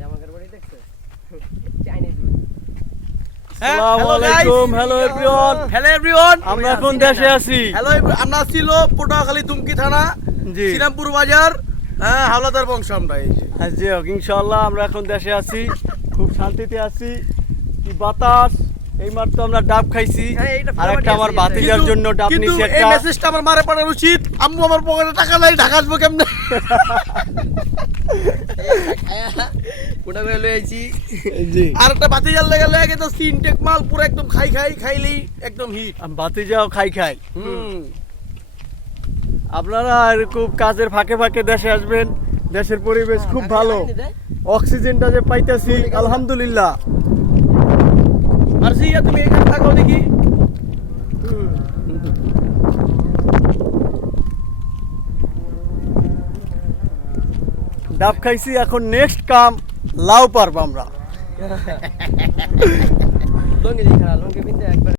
জামাকার বাড়ি দেখছো? Chinese food. আসসালামু আলাইকুম। Hello everyone. হ্যালো এভরিওয়ান, আমরা এখন দেশে আছি। হ্যালো আমরা ছিল পটুয়াখালী দুমকি থানা, জি। শ্রীরামপুর বাজার, হ্যাঁ হাওলাদার বংশ আমরা। এই যে জি ইনশাআল্লাহ আমরা এখন দেশে আছি, খুব শান্তিতে আছি। কি বাতাস! এইমাত্র আমরা ডাব খাইছি, হ্যাঁ, এইটা আর একটা আমার ফাটাফাটি ভাতিজার কিন্তু- জন্য ডাব কিন্তু নিছি এই একটা। মেসেজটা আমার মারে পাঠানো উচিত। আম্মু আমার পকেটে টাকা নাই, ঢাকা আসবো কেমনে? ওটা করে লই আইছি। জি, আর একটা বাতিজার লেগে লেগে তো সিনটেক মাল পুরো একদম খাইলেই একদম হিট। ভাতিজাও খাই। আপনারা এরকম কাজের ফাঁকে ফাঁকে দেশে আসবেন। দেশের পরিবেশ খুব ভালো, অক্সিজেনটা যে পাইতেছি আলহামদুলিল্লাহ। আর সিয়া তুমি এখানে থাকো দেখি। ডাব খাইছি, এখন নেক্সট কাম লাউ পারবো আমরা। লঙ্গি দিই খারাপ, লঙ্গি পিনতে একবার